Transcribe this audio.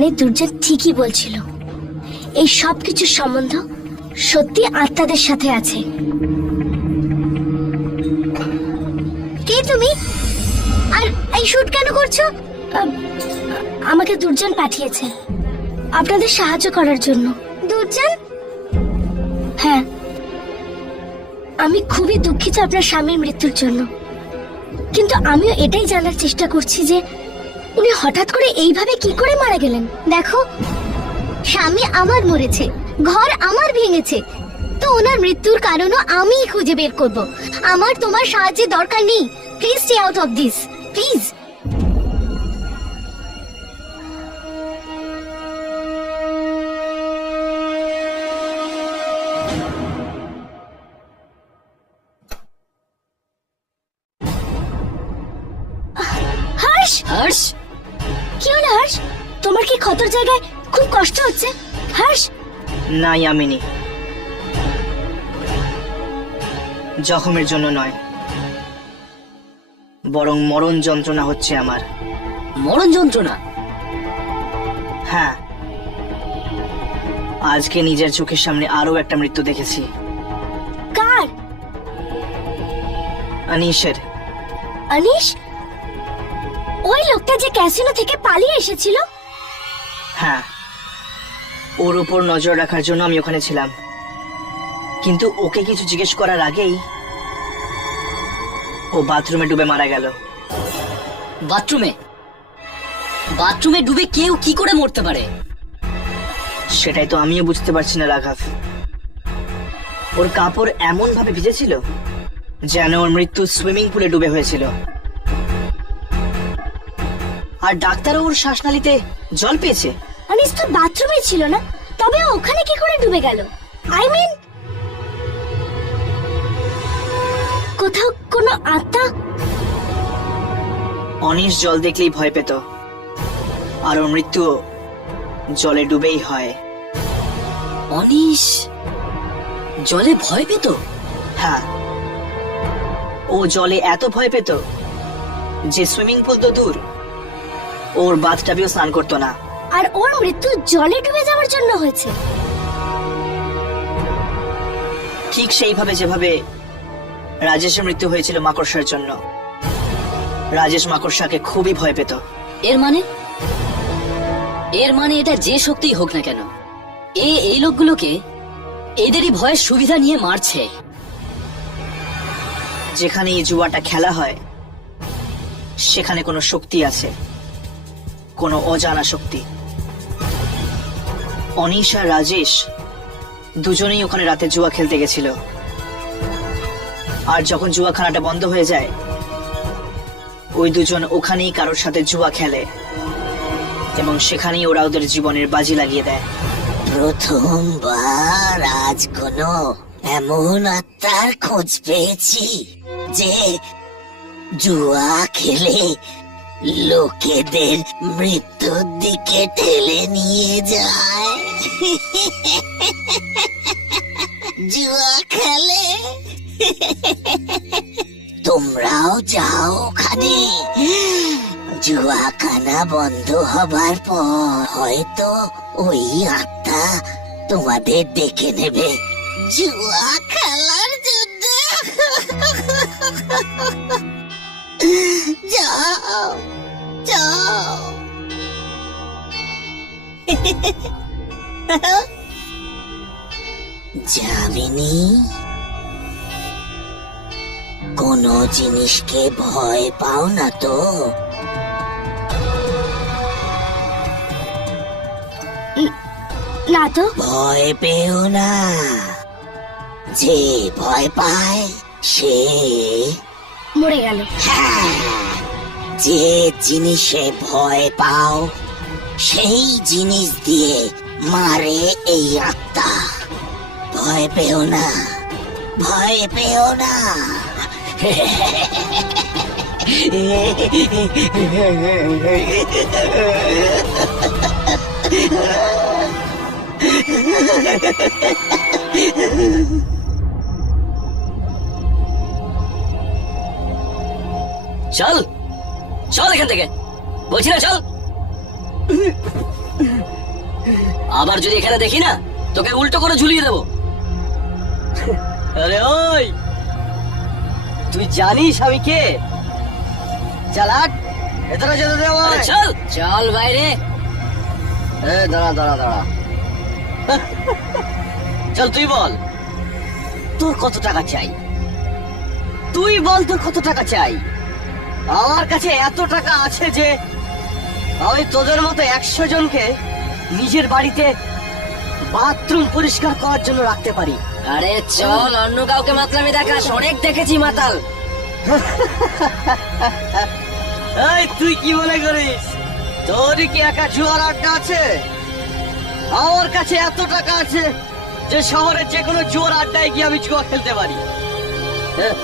মানে দুর্জন ঠিকই বলছিল, এই সব কিছুর সম্বন্ধ সত্যি আত্মাদের সাথে আছে। কে তুমি? আর এই শুট কেন করছো? আমাকে দুর্জন পাঠিয়েছে আপনাদের সাহায্য করার জন্য। দুর্জন? হ্যাঁ, আমি খুবই দুঃখিত আপনার স্বামীর মৃত্যুর জন্য, কিন্তু আমিও এটাই জানার চেষ্টা করছি যে উনি হঠাৎ করে এইভাবে কি করে মারা গেলেন। দেখো, স্বামী আমার মরেছে, ঘর আমার ভেঙেছে, তো ওনার মৃত্যুর কারণও আমিই খুঁজে বের করব। আমার তোমার সাহায্যের দরকার নেই। Please stay out of this, please. Harsh, Harsh, কি হলো হর্ষ? তোমার কি ক্ষতর জায়গায় খুব কষ্ট হচ্ছে? হর্ষ, না ইয়ামিনী, জখমের জন্য নয়, বরং মরণ যন্ত্রণা হচ্ছে আমার। মরণ যন্ত্রণা? হ্যাঁ, আজকে নিজের চোখের সামনে আরো একটা মৃত্যু দেখেছি। কার? আনিশের। আনিশ? ওই লোকটা যে ক্যাসিনো থেকে পালিয়ে এসেছিল? হ্যাঁ, ওর উপর নজর রাখার জন্য আমি ওখানে ছিলাম, কিন্তু ওকে কিছু জিজ্ঞেস করার আগেই ও বাথরুমে ডুবে মারা গেল। বাথরুমে? বাথরুমে ডুবে কেউ কি করে মরতে পারে? সেটাই তো আমিও বুঝতে পারছি না রাঘব। ওর কাপড় এমন ভাবে ভিজেছিল যেন ওর মৃত্যু সুইমিং পুলে ডুবে হয়েছিল, আর ডাক্তারও ওর শ্বাসনালীতে জল পেয়েছে। আনিস তো বাথরুমে ছিল না, তবে ও ওখানে কি করে ডুবে গেল? আই মিন, কোথাও কোনো আত্মা? অনিশ জল দেখলেই ভয় পেত, আর ওর মৃত্যু জলে ডুবেই হয়। অনিশ জলে ভয় পেত? হ্যাঁ, ও জলে এত ভয় পেত যে সুইমিং পুল তো দূর, ওর বাথটাবেও স্নান করতো না। আর ওর মৃত্যু জলে ডুবে যাওয়ার জন্য হয়েছে? ঠিক সেইভাবে যেভাবে রাজেশের মৃত্যু হয়েছিল মাকড়সার জন্য। রাজেশ মাকড়সাকে খুবই ভয় পেত। এর মানে? এর মানে এটা যে শক্তিই হোক না কেন, এই লোকগুলোকে এদেরই ভয়ের সুবিধা নিয়ে মারছে। যেখানে এই জুয়াটা খেলা হয় সেখানে কোনো শক্তি আছে, কোনো অজানা শক্তি। অনিশ আর রাজেশ দুজনেই ওখানে রাতে জুয়া খেলতে গেছিল, আর যখন জুয়াখানাটা বন্ধ হয়ে যায় ওই দুজন ওখানেই কারোর সাথে জুয়া খেলে এবং সেখানেই ওরা ওদের জীবনের বাজি লাগিয়ে দেয়। প্রথমবার আজ কোনো এমন আত্মার খোঁজ পেয়েছি যে জুয়া খেলে লোকেদের মৃত্যুর দিকে ঠেলে নিয়ে যায়। জুয়া খেলে। তোমরাও যাও ওখানে, জুয়াখানা বন্ধ হবার পর হয়তো ওই আত্মা তোমাদের ডেকে নেবে জুয়া খেলার জন্য। যাও যাও। যামিনী, কোনো জিনিসকে ভয় পাও না তো? না তো। ভয় পেও না, যে ভয় পায় সে মরে গেল। হ্যাঁ, যে জিনিসে ভয় পাও সেই জিনিস দিয়ে মারে এই আত্মা। ভয় পেও না, ভয় পেও না। চল চল এখান থেকে, বলছি না চল। আবার যদি এখানে দেখি না তোকে উল্টো করে ঝুলিয়ে দেবো। আরে ওই, তুই জানিস আমি কে? চালাক, ভেতরে যেতে দে আরে আমায়। চল চল বাইরে। এ দাঁড়া দাঁড়া দাঁড়া। চল তুই বল, তোর কত টাকা চাই? তুই বল তোর কত টাকা চাই? আমার কাছে এত টাকা আছে যে আমি তোদের মতো 100 জনকে নিজের বাড়িতে বাথরুম পরিষ্কার করার জন্য রাখতে পারি। আরে চল, অন্য কাউকে মাতলামি দেখাস, অনেক দেখেছি মাতাল। এই তুই কি মনে করিস তোরই কি একা জুয়ার আড্ডা আছে? আমার কাছে এত টাকা আছে যে শহরের যে কোনো জুয়ার আড্ডায় গিয়ে আমি জুয়া খেলতে পারি। হ্যাঁ।